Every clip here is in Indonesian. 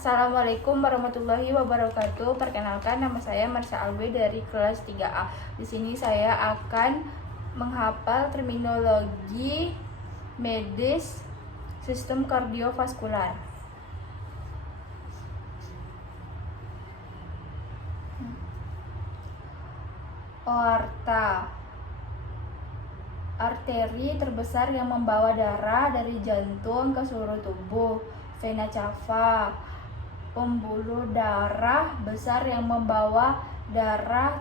Assalamualaikum warahmatullahi wabarakatuh. Perkenalkan, nama saya Marsha Alwe dari kelas 3A. Di sini saya akan menghafal terminologi medis sistem kardiovaskular. Aorta, arteri terbesar yang membawa darah dari jantung ke seluruh tubuh. Vena cava, pembuluh darah besar yang membawa darah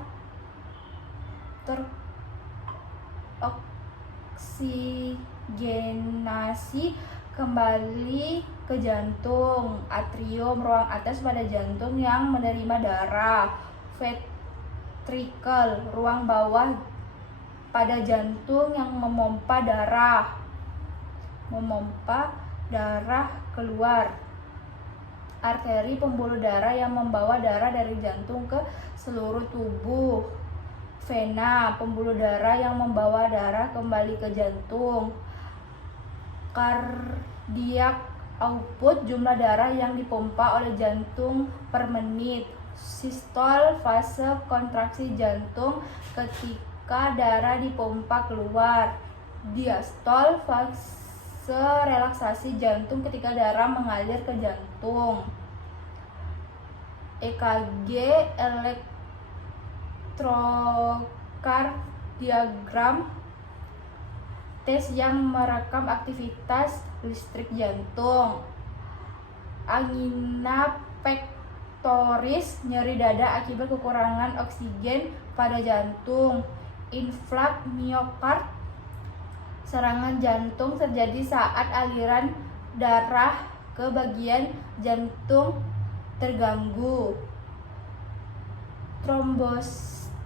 teroksigenasi kembali ke jantung. Atrium, ruang atas pada jantung yang menerima darah. Ventricle, ruang bawah pada jantung yang memompa darah keluar. Arteri, pembuluh darah yang membawa darah dari jantung ke seluruh tubuh. Vena, pembuluh darah yang membawa darah kembali ke jantung. Cardiac output, jumlah darah yang dipompa oleh jantung per menit. Sistole, fase kontraksi jantung ketika darah dipompa keluar. Diastole, fase relaksasi jantung ketika darah mengalir ke jantung. EKG, elektrokardiogram, tes yang merekam aktivitas listrik jantung. Angina pectoris, nyeri dada akibat kekurangan oksigen pada jantung. Infark miokard, serangan jantung terjadi saat aliran darah ke bagian jantung terganggu.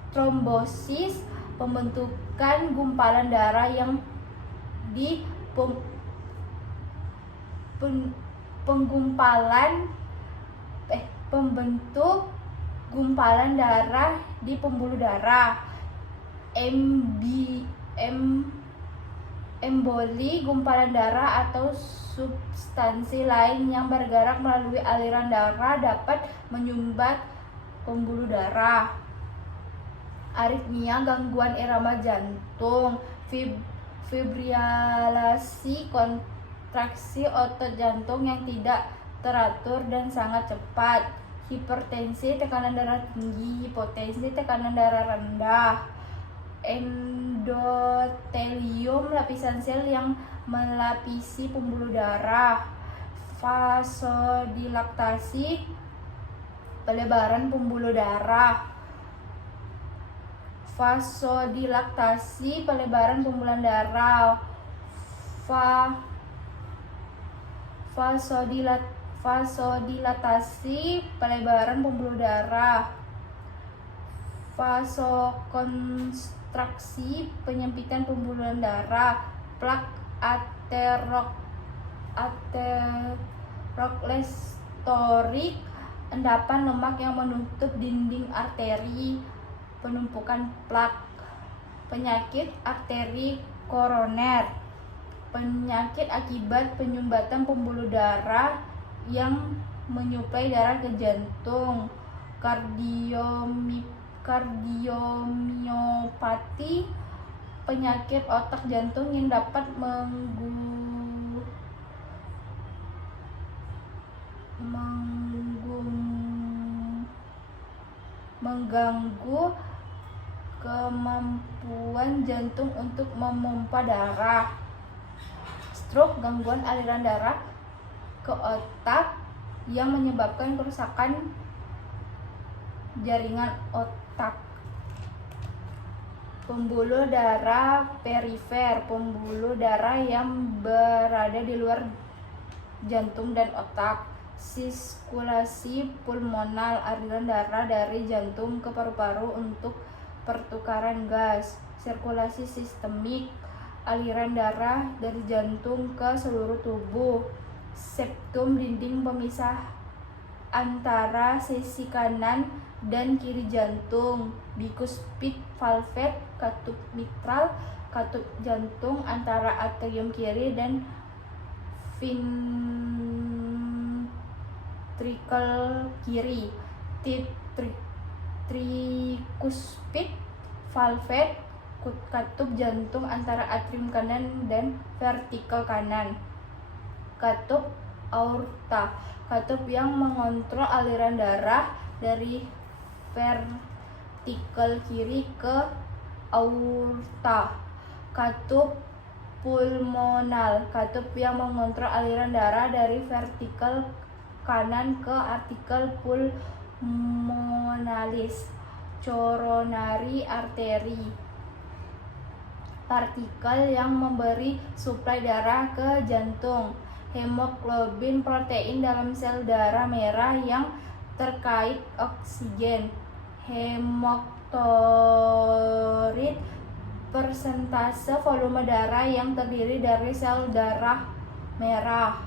Trombosis, pembentukan gumpalan darah yang pembentuk gumpalan darah di pembuluh darah. Emboli, gumpalan darah atau substansi lain yang bergerak melalui aliran darah dapat menyumbat pembuluh darah. Aritmia, gangguan irama jantung. Fibrilasi, kontraksi otot jantung yang tidak teratur dan sangat cepat. Hipertensi, tekanan darah tinggi. Hipotensi, tekanan darah rendah. Endotelium, lapisan sel yang melapisi pembuluh darah. Vasodilatasi, pelebaran pembuluh darah. Vasodilatasi, pelebaran pembuluh darah. Vasodilatasi, pelebaran pembuluh darah. Vasokonstriksi, penyempitan pembuluh darah. Plak aterosklerotik, endapan lemak yang menutup dinding arteri. Penumpukan plak. Penyakit arteri koroner, penyakit akibat penyumbatan pembuluh darah yang menyuplai darah ke jantung. Kardiomiopati, penyakit otak jantung yang dapat mengganggu kemampuan jantung untuk memompa darah. Stroke, gangguan aliran darah ke otak yang menyebabkan kerusakan jaringan otak. Pembuluh darah perifer, pembuluh darah yang berada di luar jantung dan otak. Sirkulasi pulmonal, aliran darah dari jantung ke paru-paru untuk pertukaran gas. Sirkulasi sistemik, aliran darah dari jantung ke seluruh tubuh. Septum, dinding pemisah antara sisi kanan dan kiri jantung. Bicuspid valve, katup mitral, katup jantung antara atrium kiri dan ventricle kiri, trikuspid valve, katup jantung antara atrium kanan dan ventricle kanan, katup aorta, katup yang mengontrol aliran darah dari ventricle kiri ke aorta, katup pulmonal, katup yang mengontrol aliran darah dari ventricle kanan ke arterial pulmonalis, coronary artery, partikel yang memberi suplai darah ke jantung, hemoglobin, protein dalam sel darah merah yang terkait oksigen, hemoktorit, persentase volume darah yang terdiri dari sel darah merah,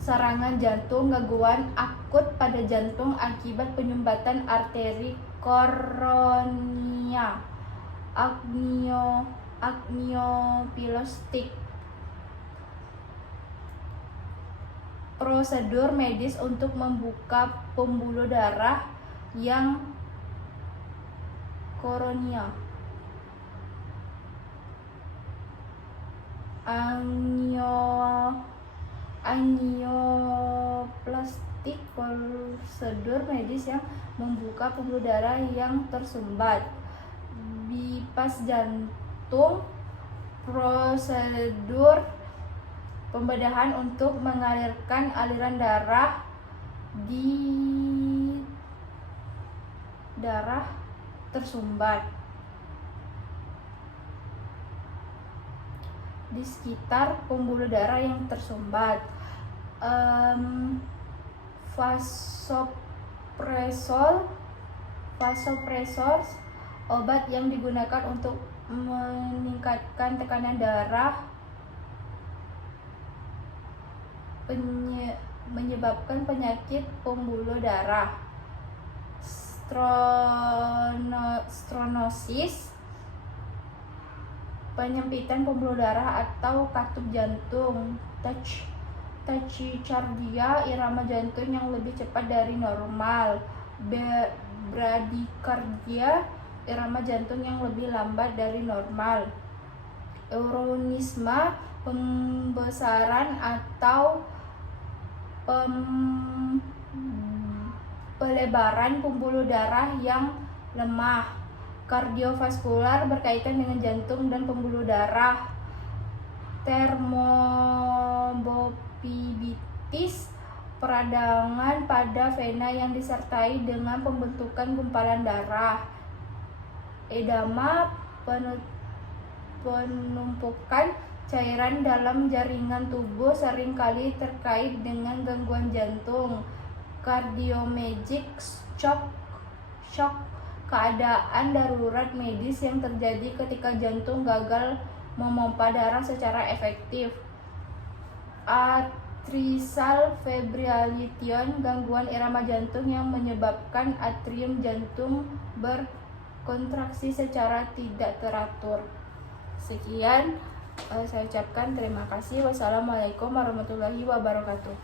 serangan jantung, gangguan akut pada jantung akibat penyumbatan arteri koronia, agnioplastik, prosedur medis untuk membuka pembuluh darah yang koronia, angioplastik, prosedur medis yang membuka pembuluh darah yang tersumbat, bypass jantung, prosedur pembedahan untuk mengalirkan aliran darah di darah tersumbat di sekitar pembuluh darah yang tersumbat, vasopresor, obat yang digunakan untuk meningkatkan tekanan darah, menyebabkan penyakit pembuluh darah, stenosis, penyempitan pembuluh darah atau katup jantung, tachycardia, irama jantung yang lebih cepat dari normal, bradycardia, irama jantung yang lebih lambat dari normal, euronisma, pembesaran atau pelebaran pembuluh darah yang lemah, kardiovaskular, berkaitan dengan jantung dan pembuluh darah, termobofilitis, peradangan pada vena yang disertai dengan pembentukan gumpalan darah, edema, penumpukan cairan dalam jaringan tubuh seringkali terkait dengan gangguan jantung, cardiomyopathic shock, keadaan darurat medis yang terjadi ketika jantung gagal memompa darah secara efektif, atrial fibrillation, gangguan irama jantung yang menyebabkan atrium jantung berkontraksi secara tidak teratur. Sekian saya ucapkan terima kasih. Wassalamualaikum warahmatullahi wabarakatuh.